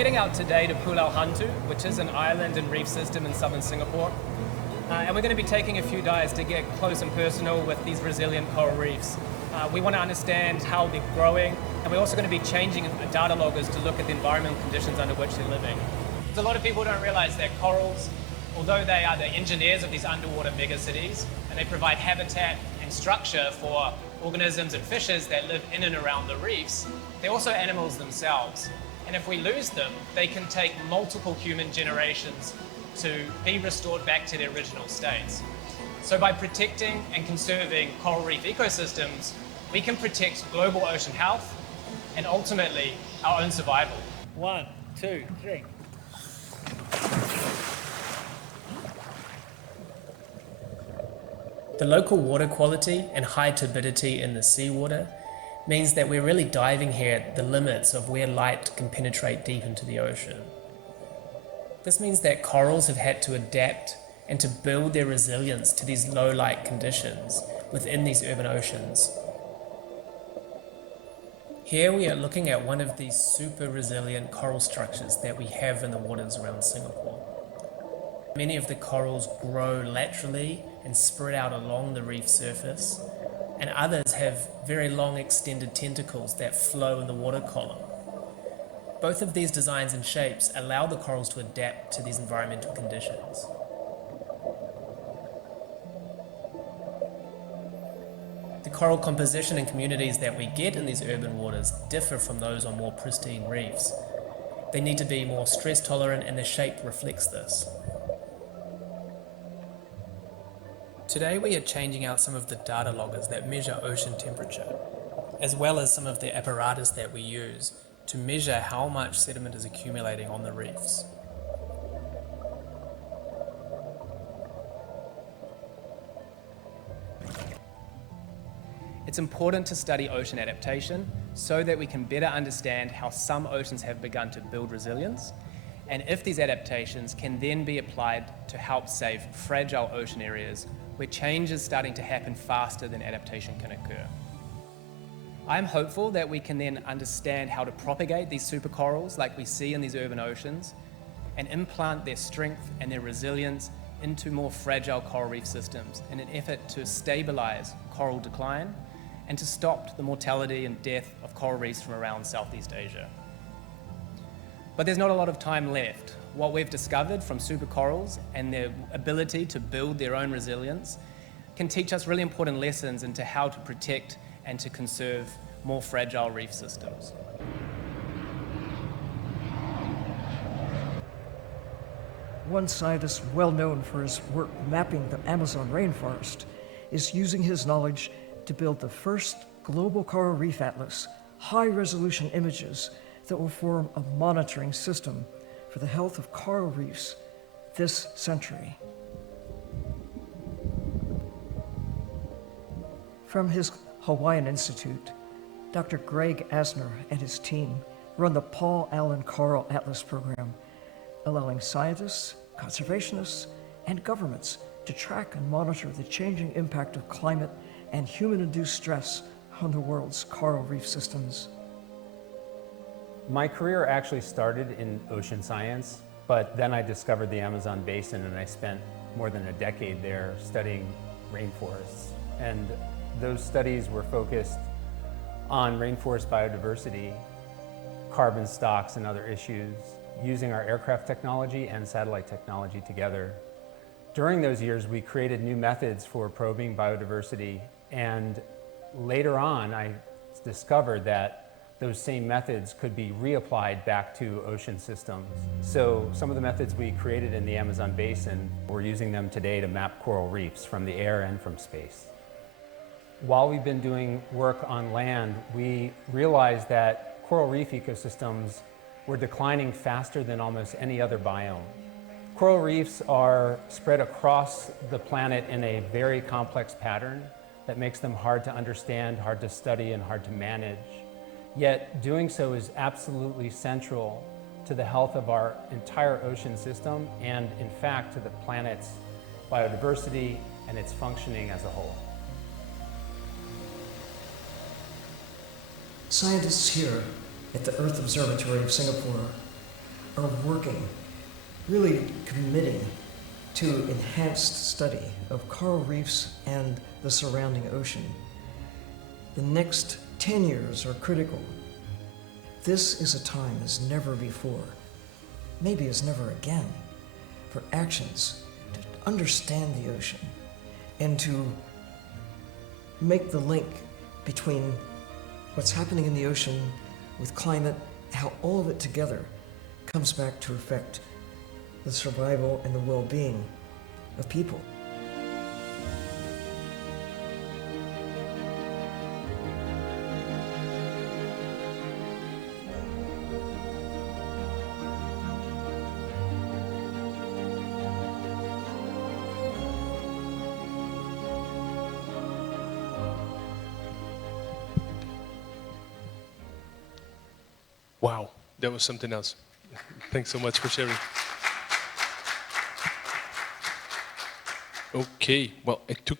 heading out today to Pulau Hantu, which is an island and reef system in southern Singapore. And we're going to be taking a few dives to get close and personal with these resilient coral reefs. We want to understand how they're growing, and we're also going to be changing data loggers to look at the environmental conditions under which they're living. A lot of people don't realize that corals, although they are the engineers of these underwater megacities, and they provide habitat and structure for organisms and fishes that live in and around the reefs, they're also animals themselves. And if we lose them, they can take multiple human generations to be restored back to their original states. So by protecting and conserving coral reef ecosystems, we can protect global ocean health and ultimately our own survival. 1, 2, 3. The local water quality and high turbidity in the seawater means that we're really diving here at the limits of where light can penetrate deep into the ocean. This means that corals have had to adapt and to build their resilience to these low light conditions within these urban oceans. Here we are looking at one of these super resilient coral structures that we have in the waters around Singapore. Many of the corals grow laterally and spread out along the reef surface, and others have very long extended tentacles that flow in the water column. Both of these designs and shapes allow the corals to adapt to these environmental conditions. The coral composition and communities that we get in these urban waters differ from those on more pristine reefs. They need to be more stress tolerant, and the shape reflects this. Today we are changing out some of the data loggers that measure ocean temperature, as well as some of the apparatus that we use to measure how much sediment is accumulating on the reefs. It's important to study ocean adaptation so that we can better understand how some oceans have begun to build resilience, and if these adaptations can then be applied to help save fragile ocean areas where change is starting to happen faster than adaptation can occur. I'm hopeful that we can then understand how to propagate these supercorals like we see in these urban oceans and implant their strength and their resilience into more fragile coral reef systems in an effort to stabilize coral decline and to stop the mortality and death of coral reefs from around Southeast Asia. But there's not a lot of time left. What we've discovered from supercorals and their ability to build their own resilience can teach us really important lessons into how to protect and to conserve more fragile reef systems. One scientist well known for his work mapping the Amazon rainforest is using his knowledge to build the first global coral reef atlas, high-resolution images that will form a monitoring system for the health of coral reefs this century. From his Hawaiian Institute, Dr. Greg Asner and his team run the Paul Allen Coral Atlas program, allowing scientists, conservationists, and governments to track and monitor the changing impact of climate and human-induced stress on the world's coral reef systems. My career actually started in ocean science, but then I discovered the Amazon basin and I spent more than a decade there studying rainforests. And those studies were focused on rainforest biodiversity, carbon stocks and other issues, using our aircraft technology and satellite technology together. During those years, we created new methods for probing biodiversity, and later on, I discovered that those same methods could be reapplied back to ocean systems. So some of the methods we created in the Amazon basin, we're using them today to map coral reefs from the air and from space. While we've been doing work on land, we realized that coral reef ecosystems were declining faster than almost any other biome. Coral reefs are spread across the planet in a very complex pattern that makes them hard to understand, hard to study, and hard to manage. Yet doing so is absolutely central to the health of our entire ocean system and, in fact, to the planet's biodiversity and its functioning as a whole. Scientists here at the Earth Observatory of Singapore are working, really committing to enhanced study of coral reefs and the surrounding ocean. The next 10 years are critical. This is a time as never before, maybe as never again, for actions to understand the ocean and to make the link between what's happening in the ocean with climate, how all of it together comes back to affect the survival and the well-being of people. Wow, that was something else. Thanks so much for sharing. Okay, well, it took